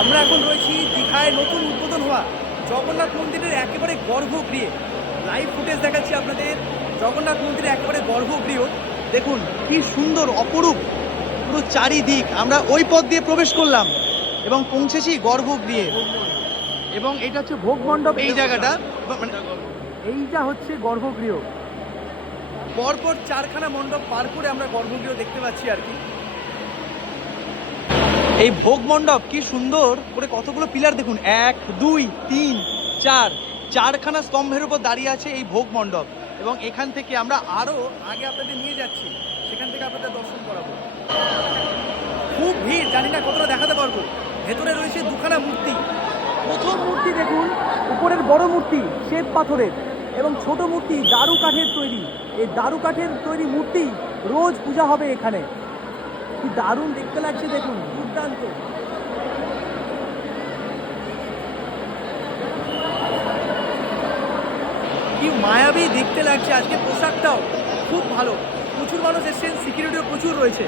আমরা এখন রয়েছি দীঘায় নতুন উদ্বোধন হওয়া জগন্নাথ মন্দিরের একেবারে গর্ভগৃহে। লাইভ ফুটেজ দেখাচ্ছি আপনাদের জগন্নাথ মন্দিরের একেবারে গর্ভগৃহ। দেখুন কি সুন্দর অপরূপ পুরো চারিদিক। আমরা ওই পথ দিয়ে প্রবেশ করলাম এবং পৌঁছেছি গর্ভগৃহে। এবং এটা হচ্ছে ভোগ মণ্ডপ। এই জায়গাটা মানে এইটা হচ্ছে গর্ভগৃহ। পরপর চারখানা মণ্ডপ পার করে আমরা গর্ভগৃহ দেখতে পাচ্ছি আর কি। এই ভোগ মণ্ডপ কি সুন্দর করে, কতগুলো পিলার দেখুন, 1 2 3 4, চারখানা স্তম্ভের উপর দাঁড়িয়ে আছে এই ভোগ মণ্ডপ। এবং এখান থেকে আমরা আরো আগে আপনাদের নিয়ে যাচ্ছি, সেখান থেকে আপনাদের দর্শন করাবো। খুব ভিড়, জানি না কতটা দেখাতে পারবো। ভেতরে রয়েছে দুখানা মূর্তি। প্রথম মূর্তি দেখুন, উপরের বড় মূর্তি শ্বেত পাথরের এবং ছোট মূর্তি দারু কাঠের তৈরি। এই দারু কাঠের তৈরি মূর্তি রোজ পূজা হবে এখানে। কি দারুণ দেখতে লাগছে দেখুন, দুর্দান্ত। কি মায়াবী দেখতে লাগছে। আজকে পোশাকটাও খুব ভালো, প্রচুর মানুষ এসেছেন, সিকিউরিটিও প্রচুর রয়েছে।